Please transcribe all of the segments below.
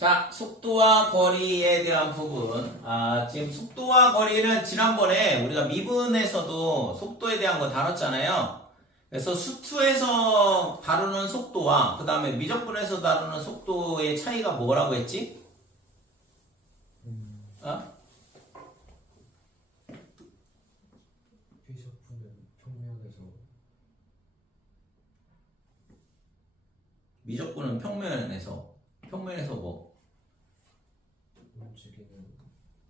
자, 속도와 거리에 대한 부분. 지금 속도와 거리는 지난번에 우리가 미분에서도 속도에 대한 거 다뤘잖아요. 그래서 수투에서 다루는 속도와 그 다음에 미적분에서 다루는 속도의 차이가 뭐라고 했지? 비적분은 미적분은 평면에서 뭐?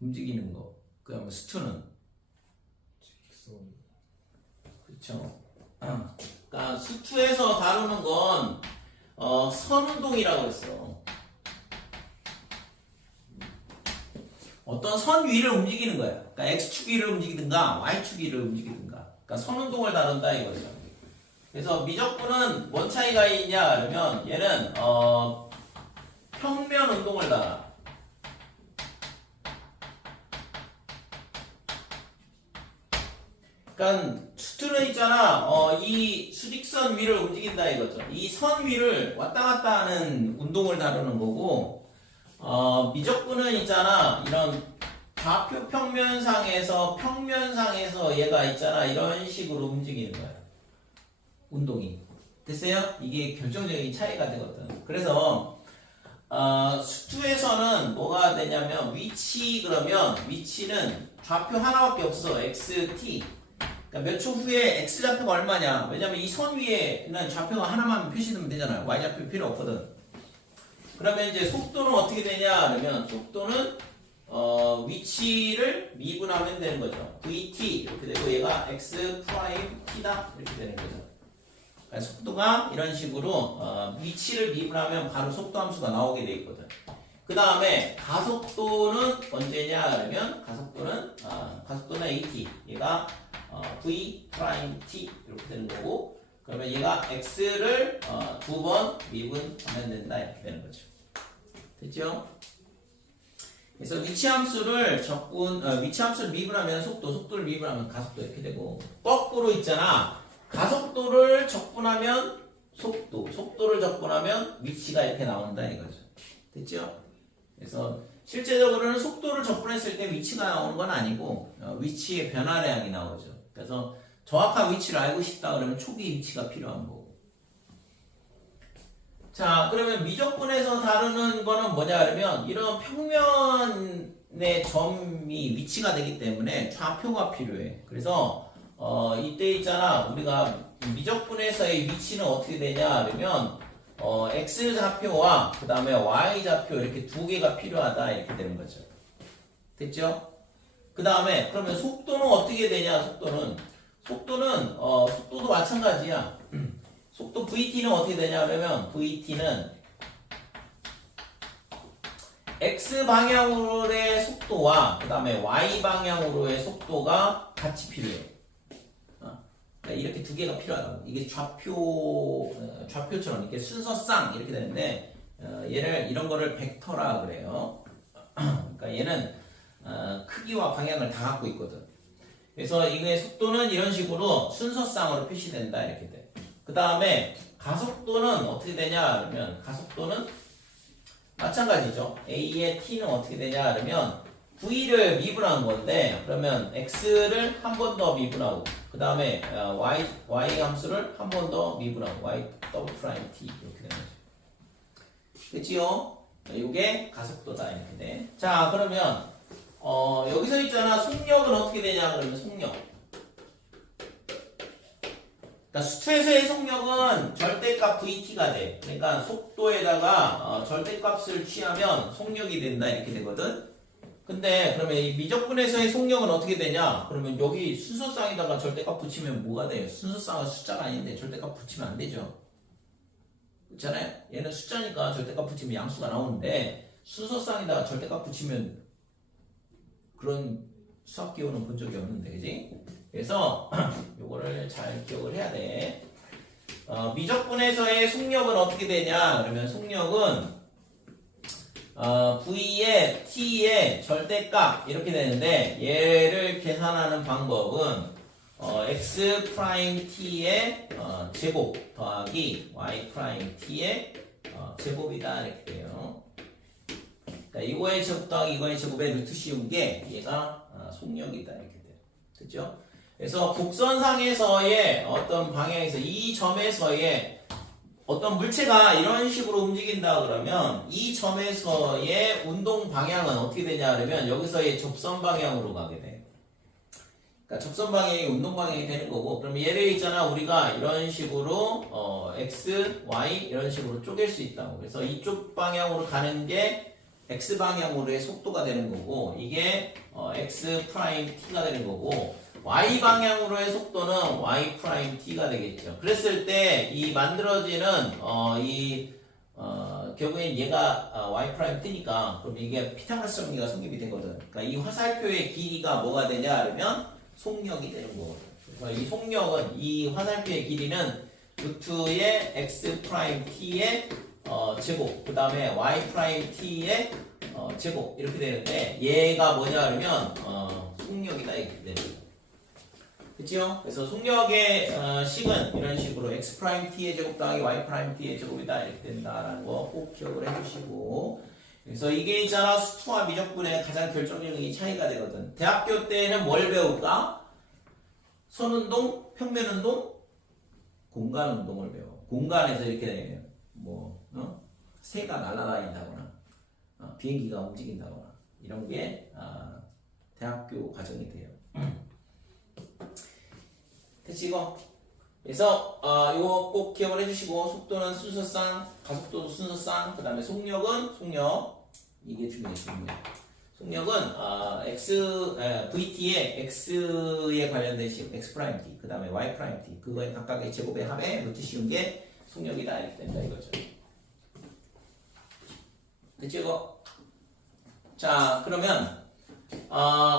움직이는 거. 그 다음에 수투는? 직선. 그쵸. 그러니까 수투에서 다루는 건 선운동이라고 했어. 어떤 선 위를 움직이는 거야. 그러니까 X축 위를 움직이든가 Y축 위를 움직이든가. 그러니까 선운동을 다룬다 이거죠. 그래서 미적분은 뭔 차이가 있냐 그러면 얘는 평면 운동을 다뤄. 그러니까 수투는 있잖아. 이 수직선 위를 움직인다 이거죠. 이 선 위를 왔다 갔다 하는 운동을 다루는 거고, 미적분은 있잖아. 이런 좌표 평면상에서 얘가 있잖아. 이런 식으로 움직이는 거야. 운동이. 됐어요? 이게 결정적인 차이가 되거든. 그래서 수투에서는 뭐가 되냐면 그러면 위치는 좌표 하나밖에 없어. x, t. 그러니까 몇 초 후에 x좌표가 얼마냐. 왜냐면 이 선 위에는 좌표가 하나만 표시되면 되잖아요. y좌표 필요 없거든. 그러면 이제 속도는 어떻게 되냐 그러면 속도는 위치를 미분하면 되는 거죠. vt 이렇게 되고 얘가 x 프라임 t다 이렇게 되는 거죠. 그러니까 속도가 이런 식으로 위치를 미분하면 바로 속도 함수가 나오게 돼 있거든. 그 다음에 가속도는 언제냐 그러면 가속도는 at 얘가 v 프라임 t 이렇게 되는 거고, 그러면 얘가 x를 두 번 미분하면 된다 이렇게 되는 거죠. 됐죠? 그래서 위치함수를 미분하면 속도를 미분하면 가속도 이렇게 되고, 거꾸로 있잖아. 가속도를 적분하면 속도를 적분하면 위치가 이렇게 나온다 이거죠. 됐죠? 그래서 실제적으로는 속도를 적분했을 때 위치가 나오는 건 아니고 위치의 변화량이 나오죠. 그래서 정확한 위치를 알고 싶다 그러면 초기 위치가 필요한 거고. 자, 그러면 미적분에서 다루는 거는 뭐냐 그러면 이런 평면의 점이 위치가 되기 때문에 좌표가 필요해. 그래서 이때 있잖아. 우리가 미적분에서의 위치는 어떻게 되냐 그러면 x좌표와 그 다음에 y좌표 이렇게 두 개가 필요하다 이렇게 되는 거죠. 됐죠? 그 다음에 그러면 속도는 어떻게 되냐. 속도도 마찬가지야. 속도 vt는 어떻게 되냐 그러면 vt는 x 방향으로의 속도와 그 다음에 y 방향으로의 속도가 같이 필요해. 그러니까 이렇게 두 개가 필요하다고. 이게 좌표처럼 이렇게 순서상 이렇게 되는데 얘를 이런 거를 벡터라 그래요. 그러니까 얘는 크기와 방향을 다 갖고 있거든. 그래서 이게 속도는 이런 식으로 순서상으로 표시된다 이렇게 돼. 그 다음에 가속도는 어떻게 되냐 그러면 가속도는 마찬가지죠. A의 T는 어떻게 되냐 그러면 V를 미분한 건데, 그러면 X를 한 번 더 미분하고 그 다음에 Y 함수를 한 번 더 미분하고 Y 더블 프라임 T 이렇게 되는 거죠. 그치요? 이게 가속도다 이렇게 돼. 자, 그러면 여기서 있잖아. 속력은 어떻게 되냐 그러면 속력. 그러니까 수투에서의 속력은 절대값 VT가 돼. 그러니까 속도에다가 절대값을 취하면 속력이 된다 이렇게 되거든. 근데 그러면 이 미적분에서의 속력은 어떻게 되냐? 그러면 여기 순서쌍에다가 절대값 붙이면 뭐가 돼요? 순서쌍은 숫자가 아닌데 절대값 붙이면 안 되죠. 그렇잖아요? 얘는 숫자니까 절대값 붙이면 양수가 나오는데 순서쌍에다가 절대값 붙이면 그런 수학 기호는 본 적이 없는데, 그지? 그래서 요거를 잘 기억을 해야 돼. 미적분에서의 속력은 어떻게 되냐? 그러면 속력은 V의 T의 절대값 이렇게 되는데, 얘를 계산하는 방법은 X 프라임 T의 제곱 더하기 Y 프라임 T의 제곱이다 이렇게 돼요. 그러니까 이거의 제곱 더하기 이거의 제곱의 루트 씌운 게 얘가 속력이다 이렇게 돼요. 그죠? 그래서 곡선상에서의 어떤 방향에서 이 점에서의 어떤 물체가 이런 식으로 움직인다 그러면 이 점에서의 운동 방향은 어떻게 되냐 그러면 여기서의 접선 방향으로 가게 돼. 그러니까 접선 방향이 운동 방향이 되는 거고, 그럼 얘를 있잖아 우리가 이런 식으로 x, y 이런 식으로 쪼갤 수 있다고. 그래서 이쪽 방향으로 가는 게 x 방향으로의 속도가 되는 거고, 이게 x 프라임 t가 되는 거고, y 방향으로의 속도는 y 프라임 t가 되겠죠. 그랬을 때 이 만들어지는 결국엔 얘가 y 프라임 t니까 그럼 이게 피타고라스 정리가 성립이 되거든. 그러니까 이 화살표의 길이가 뭐가 되냐 그러면 속력이 되는 거거든. 그래서 이 속력은 이 화살표의 길이는 루트의 x 프라임 t의 제곱, 그 다음에 y 프라임 t의 제곱 이렇게 되는데 얘가 뭐냐 그러면 속력이다 이렇게 되는 거예요. 그치요? 그래서 속력의 식은 이런 식으로 x 프라임 t의 제곱 더하기 y 프라임 t의 제곱이다 이렇게 된다라는 거 꼭 기억을 해주시고, 그래서 이게 있잖아 수투와 미적분의 가장 결정적인 차이가 되거든. 대학교 때는 뭘 배울까? 선운동, 평면운동, 공간운동을 배워. 공간에서 이렇게 되면 새가 날아다닌다거나 비행기가 움직인다거나 이런 게 대학교 과정이 돼요. 됐지 이거? 그래서 이거 꼭 기억을 해주시고, 속도는 순서상, 가속도도 순서상, 그 다음에 속력은 속력, 이게 중요해요. 속력은 vt의 x에 관련된 식, x 프라임 t, 그 다음에 y 프라임 t, 그거의 각각의 제곱의 합에 루트 씌운 게 속력이다 이렇게 된다 이거죠. 됐지 이거? 자 그러면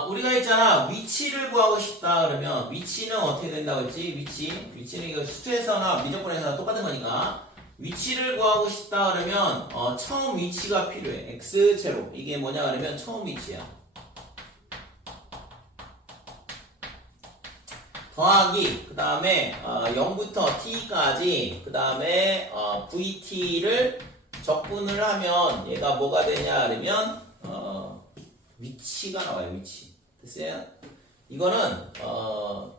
우리가 있잖아 위치를 구하고 싶다 그러면 위치는 어떻게 된다고 했지? 위치는 이거 수투에서나 미적분에서나 똑같은 거니까 위치를 구하고 싶다 그러면 처음 위치가 필요해. x0 이게 뭐냐 그러면 처음 위치야. 더하기 그 다음에 0부터 t까지 그 다음에 vt를 적분을 하면 얘가 뭐가 되냐 그러면 위치가 나와요. 위치 됐어요? 이거는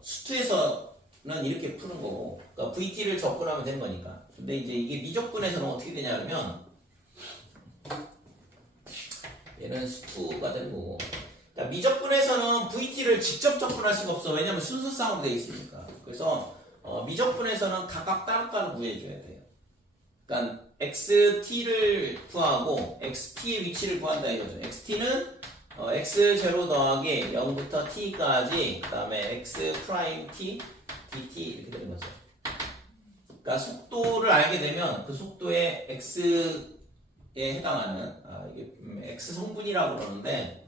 수투에서는 이렇게 푸는 거고, 그러니까 vt를 적분하면 되는 거니까. 근데 이제 이게 미적분에서는 어떻게 되냐 그러면 얘는 수투가 되는 거고, 그러니까 미적분에서는 vt를 직접 적분할 수가 없어. 왜냐면 순서상으로 되어 있으니까. 그래서 미적분에서는 각각 따로따로 구해줘야 돼요. 그러니까 xt를 구하고 xt의 위치를 구한다 이거죠. xt는 x0 더하기 0부터 t까지, 그 다음에 x 프라임 t dt 이렇게 되는 거죠. 그러니까 속도를 알게 되면 그 속도의 x에 해당하는 이게 x 성분이라고 그러는데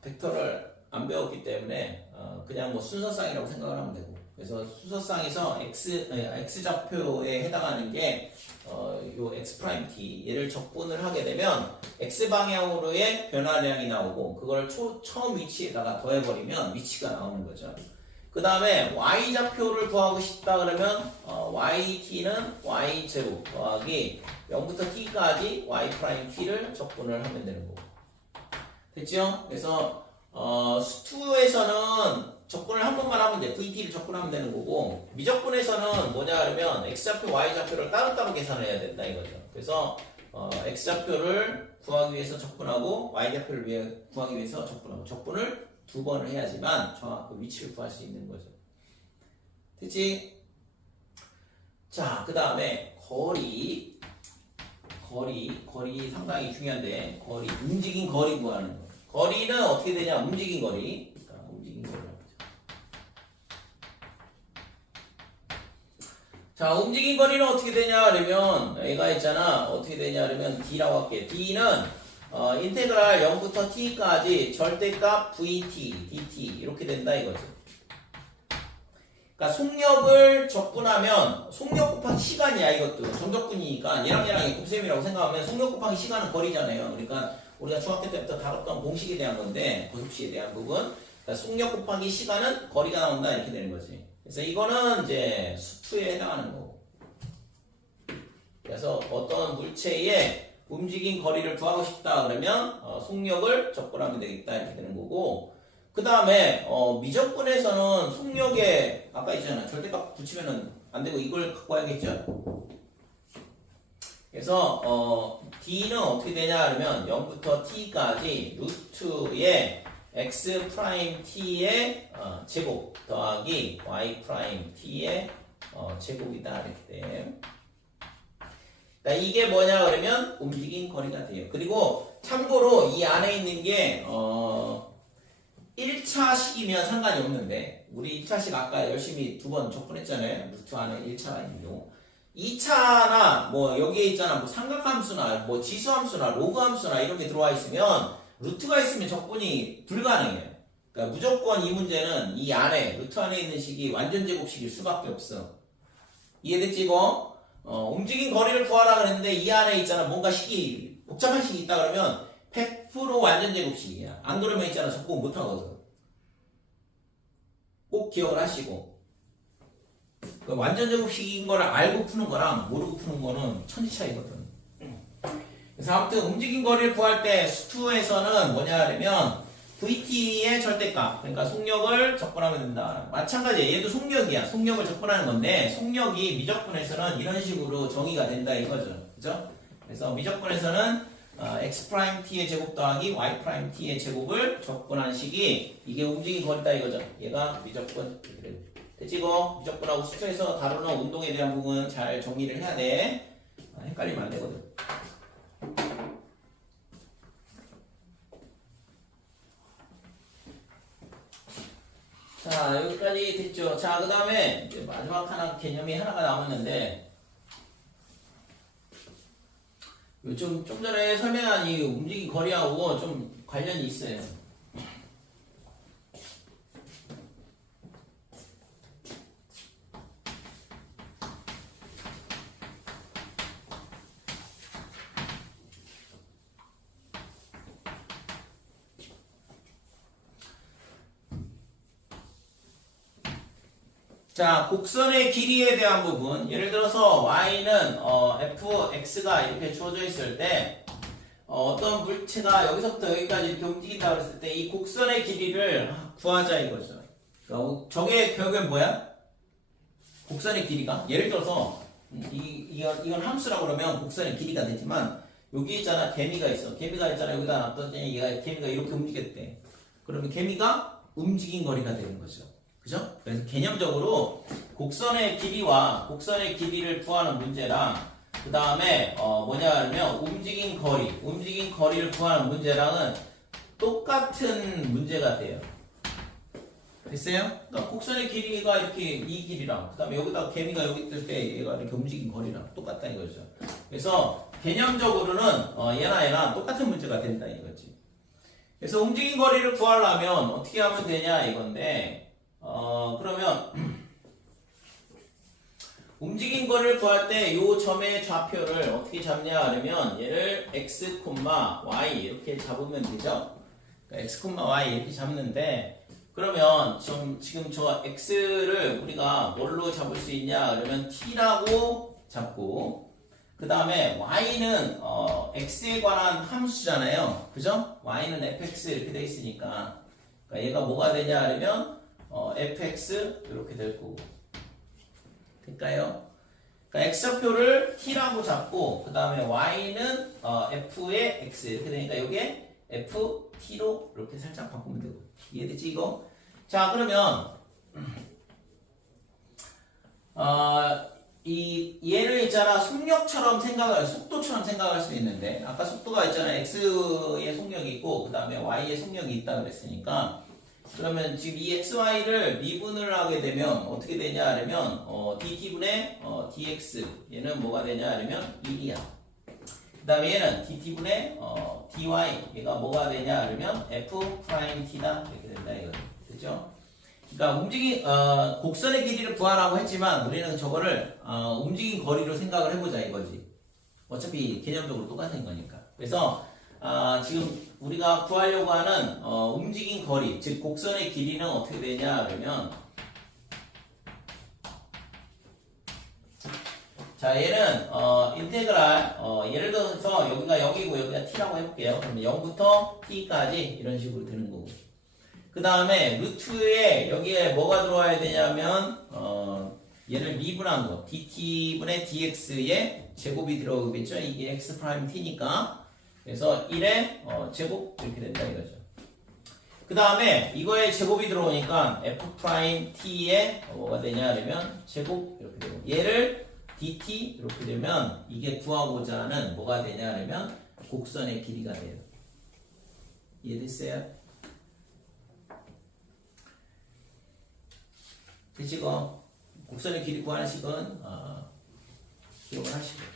벡터를 안 배웠기 때문에 그냥 뭐 순서상이라고 생각을 하면 되고, 그래서 순서상에서 x좌표에 해당하는 게 요 x 프라임 t 얘를 적분을 하게 되면 x 방향으로의 변화량이 나오고, 그걸 처음 위치에다가 더해버리면 위치가 나오는 거죠. 그 다음에 y좌표를 구하고 싶다 그러면 yt는 y0 더하기 0부터 t까지 y 프라임 t를 적분을 하면 되는 거고. 됐죠? 그래서 수투에서는 적분을 한 번만 하면 돼. vt를 적분하면 되는 거고, 미적분에서는 뭐냐 그러면 x좌표, y좌표를 따로따로 계산해야 된다 이거죠. 그래서 x좌표를 구하기 위해서 적분하고 y좌표를 구하기 위해서 적분하고, 적분을 두 번을 해야지만 정확히 위치를 구할 수 있는 거죠. 됐지? 자, 그 다음에 거리 상당히 중요한데, 움직인 거리 구하는 거. 거리는 어떻게 되냐? 움직인 거리. 자, 움직인 거리는 어떻게 되냐 그러면 얘가 있잖아 어떻게 되냐 그러면 d라고 할게. d는 인테그랄 0부터 t까지 절대값 vt, dt 이렇게 된다 이거죠. 그러니까 속력을 적분하면 속력 곱하기 시간이야. 이것도 정적분이니까 얘랑 곱셈이라고 생각하면 속력 곱하기 시간은 거리잖아요. 그러니까 우리가 중학교 때부터 다뤘던 공식에 대한 건데, 고속시에 대한 부분. 그러니까 속력 곱하기 시간은 거리가 나온다 이렇게 되는 거지. 그래서 이거는 이제 수투에 해당하는 거고. 그래서 어떤 물체의 움직인 거리를 구하고 싶다 그러면 속력을 적분하면 되겠다 이렇게 되는 거고 그 다음에 미적분에서는 속력에 아까 있잖아 절대값 붙이면은 안 되고 이걸 갖고 와야겠죠. 그래서 d는 어떻게 되냐 그러면 0부터 t까지 루트의 x 프라임 t의 제곱 더하기 y 프라임 t의 제곱이다 이렇게 돼. 그러니까 이게 뭐냐 그러면 움직인 거리가 돼요. 그리고 참고로 이 안에 있는 게 1차식이면 상관이 없는데 우리 1차식 아까 열심히 두 번 적분했잖아요. 루트 안에 1차가 있는 경우 2차나 뭐 여기에 있잖아 뭐 삼각함수나 뭐 지수함수나 로그함수나 이런 게 들어와 있으면 루트가 있으면 적분이 불가능해요. 그러니까 무조건 이 문제는 이 안에 루트 안에 있는 식이 완전 제곱식일 수밖에 없어. 이해됐지 이거? 움직인 거리를 구하라 그랬는데 이 안에 있잖아 뭔가 식이 복잡한 식이 있다 그러면 100% 완전 제곱식이야. 안 그러면 있잖아 적분 못 하거든. 꼭 기억을 하시고. 그 완전 제곱식인 거를 알고 푸는 거랑 모르고 푸는 거는 천지 차이거든. 그래서 아무튼 움직인 거리를 구할 때 수투에서는 뭐냐 하면 VT의 절대값 그러니까 속력을 적분하면 된다. 마찬가지야. 얘도 속력이야. 속력을 적분하는 건데 속력이 미적분에서는 이런 식으로 정의가 된다 이거죠. 그죠? 그래서 미적분에서는 x 프라임 t의 제곱 더하기 y 프라임 t의 제곱을 적분한 식이 이게 움직인 거리다 이거죠. 얘가 미적분. 됐지 이거? 미적분하고 수투에서 다루는 운동에 대한 부분은 잘 정리를 해야 돼. 헷갈리면 안 되거든. 자 여기까지 됐죠. 자 그 다음에 마지막 하나 개념이 하나가 남았는데 좀 전에 설명한 이 움직인 거리하고 좀 관련이 있어요. 자, 곡선의 길이에 대한 부분. 예를 들어서 y는 fx가 이렇게 주어져 있을 때 어떤 물체가 여기서부터 여기까지 이렇게 움직인다 그랬을 때 이 곡선의 길이를 구하자 이거죠. 그러니까 저게 결국엔 뭐야? 곡선의 길이가 예를 들어서 이건 함수라고 그러면 곡선의 길이가 되지만 여기 있잖아 개미가 있어. 개미가 있잖아 여기다 놨더니 개미가 이렇게 움직였대. 그러면 개미가 움직인 거리가 되는 거죠. 그죠? 그래서 개념적으로 곡선의 길이와 곡선의 길이를 구하는 문제랑 그 다음에 뭐냐 하면 움직인 거리를 구하는 문제랑은 똑같은 문제가 돼요. 됐어요? 그러니까 곡선의 길이가 이렇게 이 길이랑 그 다음에 여기다 개미가 여기 있을 때 얘가 이렇게 움직인 거리랑 똑같다 이거죠. 그래서 개념적으로는 얘나 똑같은 문제가 된다 이거지. 그래서 움직인 거리를 구하려면 어떻게 하면 되냐 이건데 그러면 움직인 거리를 구할 때 이 점의 좌표를 어떻게 잡냐 하면 얘를 x, y 이렇게 잡으면 되죠. 그러니까 x, y 이렇게 잡는데 그러면 지금 저 x를 우리가 뭘로 잡을 수 있냐 그러면 t라고 잡고 그 다음에 y는 x에 관한 함수잖아요. 그죠? y는 fx 이렇게 돼 있으니까 그러니까 얘가 뭐가 되냐 하면 fx 이렇게 될 거고 될까요? 그러니까 x좌표를 t라고 잡고 그 다음에 y는 f의 x 이렇게 되니까 여기에 ft로 이렇게 살짝 바꾸면 되고 이해되지 이거? 자 그러면 얘를 있잖아 속력처럼 속도처럼 생각할 수 있는데 아까 속도가 있잖아 x의 속력이 있고 그 다음에 y의 속력이 있다 그랬으니까 그러면 지금 이 xy를 미분을 하게 되면 어떻게 되냐 하면 dt분의 dx 얘는 뭐가 되냐 하면 1이야. 그 다음에 얘는 dt분의 dy 얘가 뭐가 되냐 하면 f 프라임 t다 이렇게 된다 이거 됐죠? 그러니까 곡선의 길이를 구하라고 했지만 우리는 저거를 움직인 거리로 생각을 해보자 이거지. 어차피 개념적으로 똑같은 거니까. 그래서 지금 우리가 구하려고 하는 움직인 거리, 즉 곡선의 길이는 어떻게 되냐 그러면 자, 얘는 인테그랄 예를 들어서 여기가 0이고 여기가 t라고 해볼게요. 그러면 0부터 t까지 이런 식으로 되는 거고. 그 다음에 루트에 여기에 뭐가 들어와야 되냐면 얘를 미분한 거 dt분의 dx의 제곱이 들어오겠죠. 이게 x 프라임 t니까. 그래서 1의 제곱 이렇게 된다 이거죠. 그 다음에 이거에 제곱이 들어오니까 f 프라임 t에 뭐가 되냐 그러면 제곱 이렇게 되고, 얘를 dt 이렇게 되면 이게 구하고자 하는 뭐가 되냐 그러면 곡선의 길이가 돼요. 이해됐어요? 그치고 곡선의 길이 구하는 식은 기억을 하시고.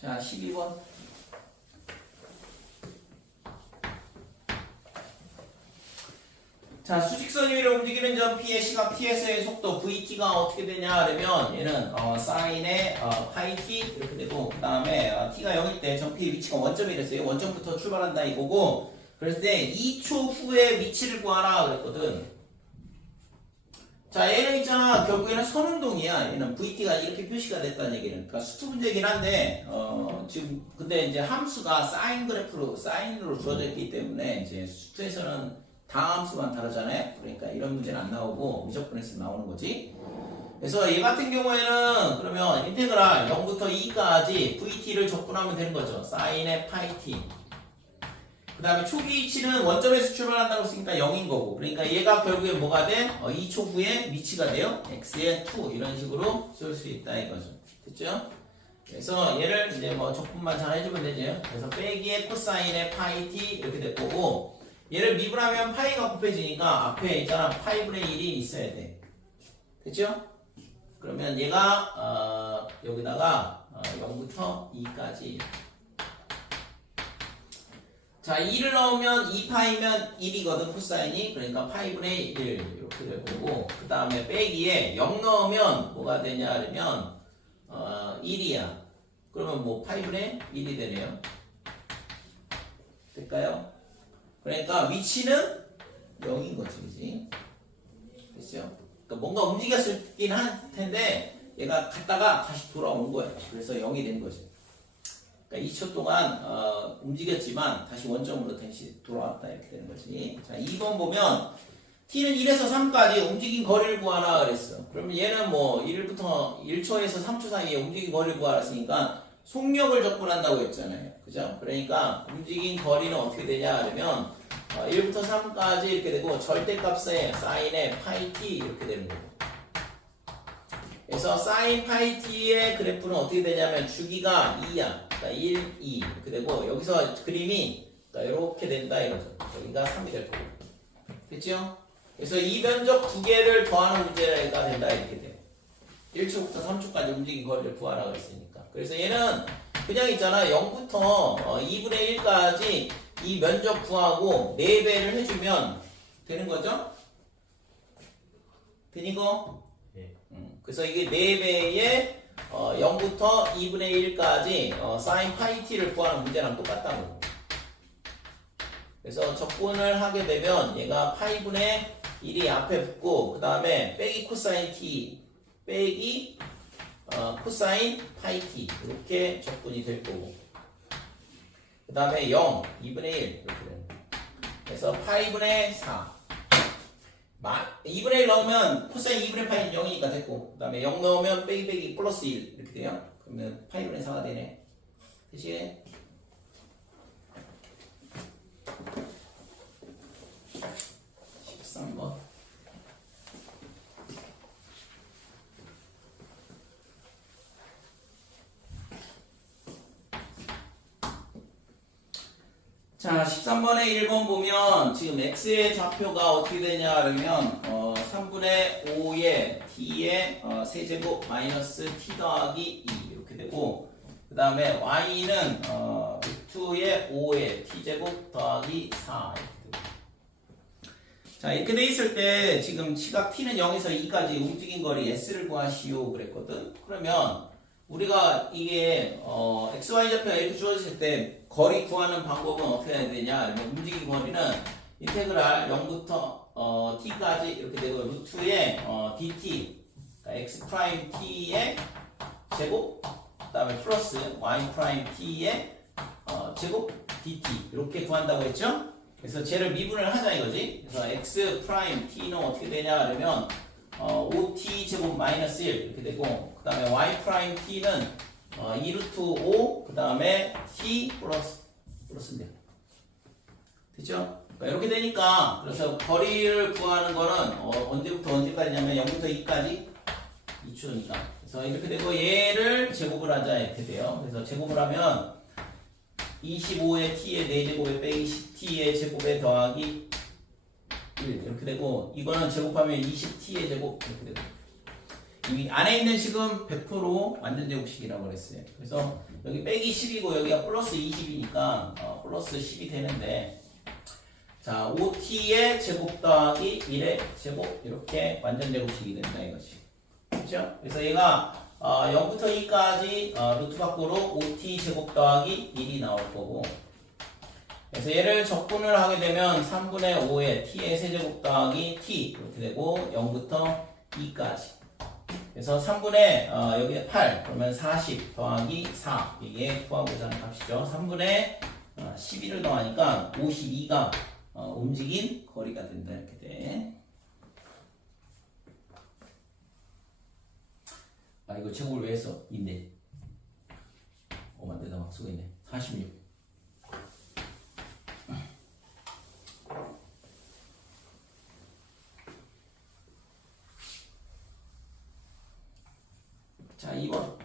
자, 12번. 자, 수직선 위로 움직이는 점 P의 시각 T에서의 속도 VT가 어떻게 되냐 그러면 얘는 사인의 파이 T 이렇게 되고, 그 다음에 T가 0일 때 점 P의 위치가 원점이 됐어요. 원점부터 출발한다 이거고, 그랬을 때 2초 후에 위치를 구하라 그랬거든. 자, 얘는 있잖아. 결국에는 선운동이야. 얘는 VT가 이렇게 표시가 됐다는 얘기는. 그러니까 수투 문제긴 한데, 지금, 근데 이제 함수가 사인 그래프로, 사인으로 주어져 있기 때문에, 이제 수투에서는 다함수만 다르잖아요. 그러니까 이런 문제는 안 나오고, 미적분에서 나오는 거지. 그래서 얘 같은 경우에는, 그러면 인테그랄 0부터 2까지 VT를 적분하면 되는 거죠. 사인의 파이 T. 그 다음에 초기 위치는 원점에서 출발한다고 했으니까 0인 거고, 그러니까 얘가 결국에 뭐가 돼? 2초 후에 위치가 돼요. x의 2 이런 식으로 쓸 수 있다 이거죠. 됐죠? 그래서 얘를 이제 뭐 적분만 잘 해주면 되죠. 그래서 빼기의 코사인의 파이 t 이렇게 될 거고, 얘를 미분하면 파이가 곱해지니까 앞에 있잖아 파이분의 1이 있어야 돼. 됐죠? 그러면 얘가 여기다가 0부터 2까지. 자, 2를 넣으면 2파이면 1이거든, 코사인이. 그러니까 파이분의 1 이렇게 될 거고, 그 다음에 빼기에 0 넣으면 뭐가 되냐 그러면 1이야. 그러면 뭐 파이분의 1이 되네요. 될까요? 그러니까 위치는 0인 거지, 그지? 됐죠? 그러니까 뭔가 움직였긴 할 텐데 얘가 갔다가 다시 돌아온 거예요. 그래서 0이 된 거지. 그러니까 2초 동안 움직였지만 다시 원점으로 다시 돌아왔다 이렇게 되는 거지. 자, 2번 보면 t는 1에서 3까지 움직인 거리를 구하라 그랬어. 그러면 얘는 뭐 1부터 1초에서 3초 사이에 움직인 거리를 구하라 했으니까 속력을 적분한다고 했잖아요. 그죠? 그러니까 움직인 거리는 어떻게 되냐 그러면 1부터 3까지 이렇게 되고, 절대값의 사인의 파이 t 이렇게 되는 거고. 그래서 사인 파이 t의 그래프는 어떻게 되냐면 주기가 2야. 그러니까 1, 2 이렇게 되고, 여기서 그림이 이렇게 된다 이거죠. 여기가 3이 될 거고. 됐죠? 그래서 이 면적 두 개를 더하는 문제가 된다 이렇게 돼요. 1초부터 3초까지 움직인 거리를 구하라고 했으니까. 그래서 얘는 그냥 있잖아. 0부터 2분의 1까지 이 면적 구하고 4배를 해주면 되는 거죠? 되니까? 그래서 이게 4배의 0부터 2분의 1까지 사인 파이 t를 구하는 문제랑 똑같다고. 그래서 적분을 하게 되면 얘가 파이분의 1이 앞에 붙고, 그 다음에 빼기 코사인 t 빼기 코사인 파이 t 이렇게 적분이 될 거고, 그 다음에 0, 2분의 1 이렇게 됩니다. 그래서 파이분의 4 2분의 1 넣으면 코사인 2분의 파이는 0이니까 됐고, 그 다음에 0 넣으면 빼기 플러스 1 이렇게 돼요. 그러면 파이분의 4가 되네. 대신 13번. 자, 13번에 1번 보면 지금 x의 좌표가 어떻게 되냐 그러면 3분의 5의 t의 세제곱 마이너스 t 더하기 2 이렇게 되고, 그 다음에 y는 루트의 5의 t제곱 더하기 4 이렇게 되고. 자, 이렇게 돼 있을 때 지금 시각 t는 0에서 2까지 움직인 거리 s를 구하시오 그랬거든. 그러면 우리가 이게 xy 좌표가 이렇게 주어졌을 때 거리 구하는 방법은 어떻게 해야 되냐? 움직인 거리는 인테그랄 0부터 t까지 이렇게 되고 루트에 dt 그러니까 x 프라임 t의 제곱 그다음에 플러스 y 프라임 t의 제곱 dt 이렇게 구한다고 했죠? 그래서 쟤를 미분을 하자 이거지. 그래서 x 프라임 t는 어떻게 되냐 그러면 5t 제곱 마이너스 1 이렇게 되고 그 다음에 y 프라임 t는 2루트 5 그 다음에 t 플러스인데요. 됐죠? 그러니까 이렇게 되니까 그래서 거리를 구하는 거는 언제부터 언제까지냐면 0부터 2까지 2초니까. 그래서 이렇게 되고 얘를 제곱을 하자 이렇게 돼요. 그래서 제곱을 하면 25의 t의 4제곱에 빼기 10t의 제곱에 더하기 1 이렇게 되고 이거는 제곱하면 20t의 제곱 이렇게 되고 이 안에 있는 식은 100% 완전 제곱식이라고 그랬어요. 그래서 여기 빼기 10이고 여기가 플러스 20이니까 플러스 10이 되는데 자 5t의 제곱 더하기 1의 제곱 이렇게 완전 제곱식이 된다 이거지. 그렇죠? 그래서 얘가 0부터 2까지 루트 밖으로 5t 제곱 더하기 1이 나올 거고 그래서 얘를 적분을 하게 되면 3분의 5에 t의 세제곱 더하기 t 이렇게 되고 0부터 2까지 그래서 3분의 여기에 8 그러면 40 더하기 4 이게 구하고자 하는 값이죠. 3분의 12를 더하니까 52가 움직인 거리가 된다 이렇게 돼. 아 이거 제곱을 왜 했어? 있네. 맞다 막 쓰고 있네. 46. 자 2번.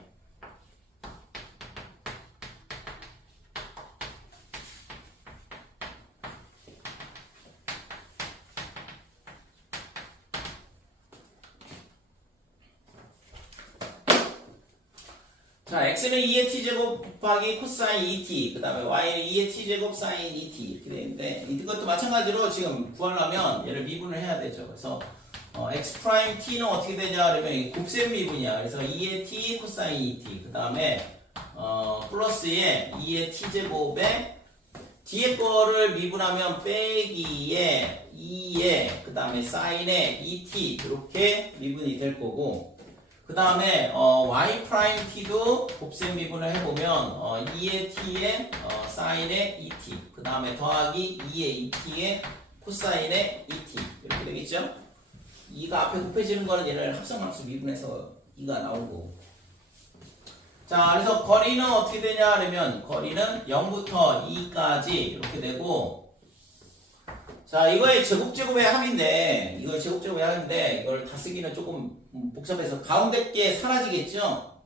자, x는 2의 t제곱 곱하기 코사인 2t, 그 다음에 y는 2의 t제곱 사인 2t 이렇게 되는데 이것도 마찬가지로 지금 구하려면 얘를 미분을 해야 되죠. 그래서 x 프라임 t는 어떻게 되냐 그러면 이게 곱셈 미분이야. 그래서 2의 t 코사인 2t 그 다음에 플러스에 2의 t제곱에 뒤에 거를 미분하면 빼기에 2에 그 다음에 사인에 2t 이렇게 미분이 될 거고 그 다음에 y 프라임 t도 곱셈 미분을 해보면 2의 t에 사인의 2t 그 다음에 더하기 2의 2t에 코사인의 2t 이렇게 되겠죠? 2가 앞에 곱해지는 거는 얘를 합성함수 미분해서 2가 나오고 자 그래서 거리는 어떻게 되냐 그러면 거리는 0부터 2까지 이렇게 되고 자 이거의 제곱제곱의 합인데 이걸 제곱제곱의 합인데 이걸 다 쓰기는 조금 복잡해서 가운데 게 사라지겠죠?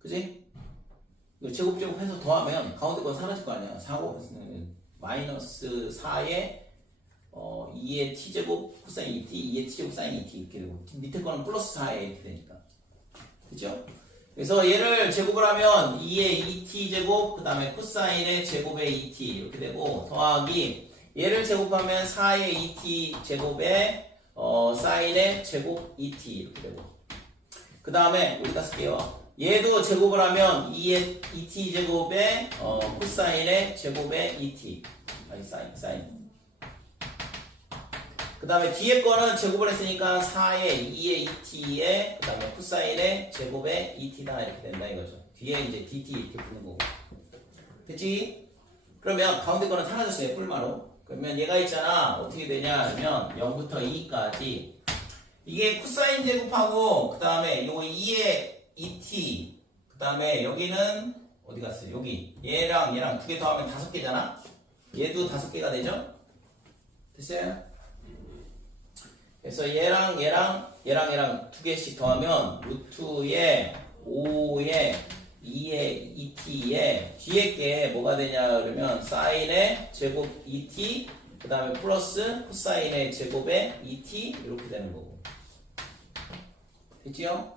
그지? 이거 제곱제곱해서 더하면 가운데 거 사라질 거 아니야. 4고 마이너스 4에 2의 t제곱 코사인 2t 2의 t제곱 사인 2t 이렇게 되고 밑에 거는 플러스 4에 이렇게 되니까 그죠? 그래서 얘를 제곱을 하면 2의 2t제곱 그 다음에 코사인의 제곱의 2t 이렇게 되고 더하기 얘를 제곱하면 4의 2t제곱에 사인의 제곱 2t 이렇게 되고 그 다음에 우리가 쓸게요. 얘도 제곱을 하면 2의 2t제곱에 코사인의 제곱의 2t 아니 사인 그 다음에 뒤에 거는 제곱을 했으니까 4의 2의 2t에 그 다음에 코사인의 제곱의 2t다 이렇게 된다 이거죠. 뒤에 이제 dt 이렇게 붙는 거고 됐지? 그러면 가운데 거는 사라졌어요. 뿔마로. 그러면 얘가 있잖아 어떻게 되냐 그러면 0부터 2까지 이게 코사인 제곱하고 그 다음에 요거 2의 2t 그 다음에 여기는 어디 갔어요? 여기 얘랑 얘랑 두 개 더하면 5개잖아. 얘도 5개가 되죠? 됐어요? 그래서 얘랑 두 개씩 더하면 루트에 5에 2의 2t에 뒤에 게 뭐가 되냐 그러면 사인의 제곱 2t 그 다음에 플러스 코사인의 제곱의 2t 이렇게 되는 거고 됐지요?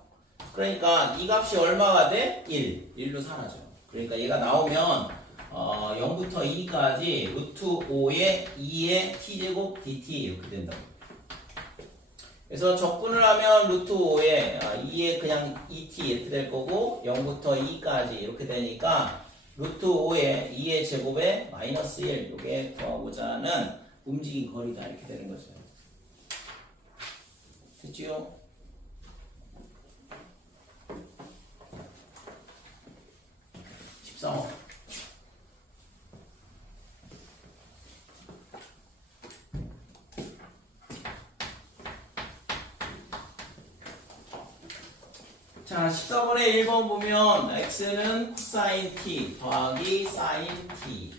그러니까 이 값이 얼마가 돼? 1 1로 사라져. 그러니까 얘가 나오면 0부터 2까지 루트 5의 2의 t제곱 dt 이렇게 된다고. 그래서 적분을 하면 루트 5의 2의 그냥 2t 이렇게 될 거고 0부터 2까지 이렇게 되니까 루트 5의 2의 제곱에 마이너스 1 이게 구하고자 하는 움직인 거리다 이렇게 되는 거죠. 됐지요? 자, 14번에 1번 보면 x는 코사인 t 더하기 사인 t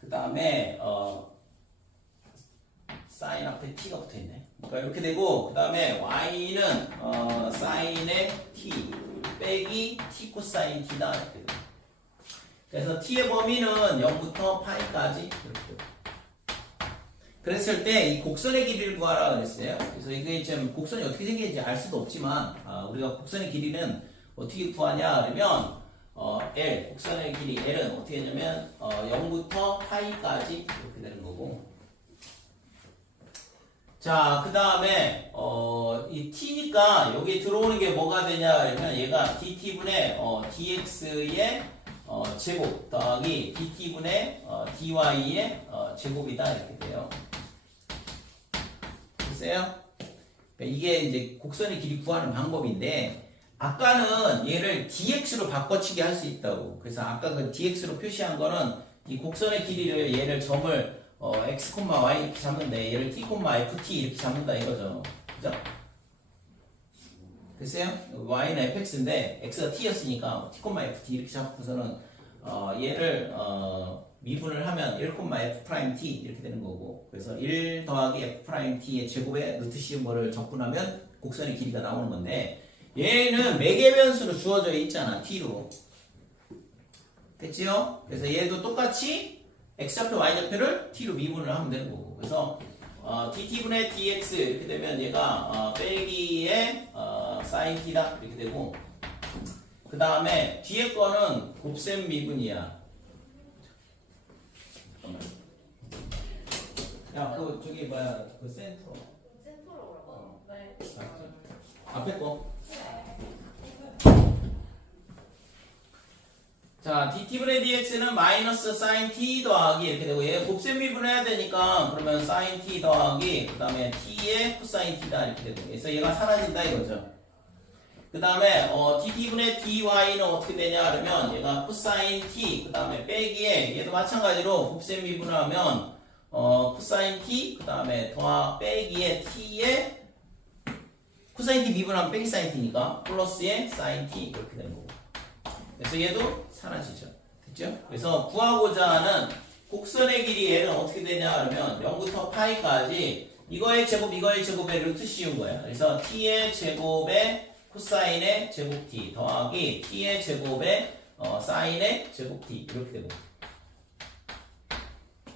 그 다음에 사인 앞에 t가 붙어있네. 그러니까 이렇게 되고 그 다음에 y는 사인의 t 빼기 t 코사인 t다 이렇게 돼요. 그래서 t의 범위는 0부터 파이까지 이렇게 돼요. 그랬을 때 이 곡선의 길이를 구하라 그랬어요. 그래서 이게 지금 곡선이 어떻게 생기는지 알 수도 없지만 우리가 곡선의 길이는 어떻게 구하냐 그러면 L 곡선의 길이 L은 어떻게 되냐면 0부터 파이까지 이렇게 되는 거고. 자, 그 다음에 이 t니까 여기 들어오는 게 뭐가 되냐 그러면 얘가 dt분의 dx의 제곱 더하기 dt분의 dy의 제곱이다 이렇게 돼요. 됐어요? 이게 이제 곡선의 길이 구하는 방법인데 아까는 얘를 dx로 바꿔치기 할 수 있다고. 그래서 아까 그 dx로 표시한 거는 이 곡선의 길이를 얘를 점을 x, y 이렇게 잡는데 얘를 t, ft 이렇게 잡는다 이거죠. 그죠? 됐어요? y는 fx인데 x가 t였으니까 t, ft 이렇게 잡고서는 얘를 미분을 하면 1,f't 이렇게 되는 거고. 그래서 1 더하기 f't의 제곱에 루트 씌운 거를 적분하면 곡선의 길이가 나오는 건데 얘는 매개변수로 주어져 있잖아. t로. 됐지요? 그래서 얘도 똑같이 x좌표 y좌표를 t로 미분을 하면 되는 거고. 그래서 dt분의 dx 이렇게 되면 얘가 빼기의 sin t다 이렇게 되고 그 다음에 뒤에 거는 곱셈 미분이야. 야, 그 저기 뭐야, 그 센터. 센터로라고? 네. 앞에 거. 자, dt분의 dx는 마이너스 sin t 더하기 이렇게 되고 얘 곱셈 미분해야 되니까 그러면 sin t 더하기 그 다음에 t의 코사인 t다 이렇게 되고 그래서 얘가 사라진다 이거죠. 그 다음에 dt분의 dy는 어떻게 되냐 그러면 얘가 코사인 t 그 다음에 빼기에 얘도 마찬가지로 곱셈 미분을 하면 코사인 t 그 다음에 더하 빼기에 t의 코사인 t 미분하면 빼기 사인 t니까 플러스의 사인 t 이렇게 되는 거고. 그래서 얘도 사라지죠. 됐죠? 그래서 구하고자 하는 곡선의 길이 얘는 어떻게 되냐 그러면 0부터 파이까지 이거의 제곱 이거의 제곱에 루트 씌운 거야. 그래서 t의 제곱에 코사인의 제곱 t 더하기 t의 제곱에 사인의 제곱 t 이렇게 되고.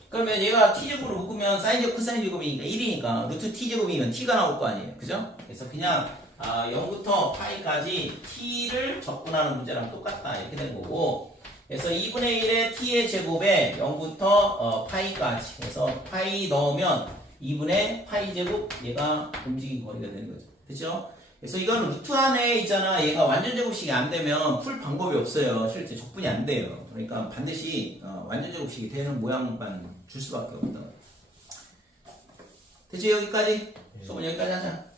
그러면 얘가 t제곱으로 묶으면 사인제곱 코사인 제곱이니까 1이니까 루트 t제곱이면 t가 나올 거 아니에요. 그죠? 그래서 그냥 0부터 파이까지 t를 적분하는 문제랑 똑같다 이렇게 된 거고. 그래서 2분의 1의 t의 제곱에 0부터 파이까지 그래서 파이 넣으면 2분의 파이 제곱 얘가 움직인 거리가 되는 거죠. 그죠? 그래서 이거는 루트 안에 있잖아. 얘가 완전 제곱식이 안 되면 풀 방법이 없어요. 실제 적분이 안 돼요. 그러니까 반드시 완전 제곱식이 되는 모양만 줄 수밖에 없다. 됐죠? 여기까지? 수업은 여기까지 하자.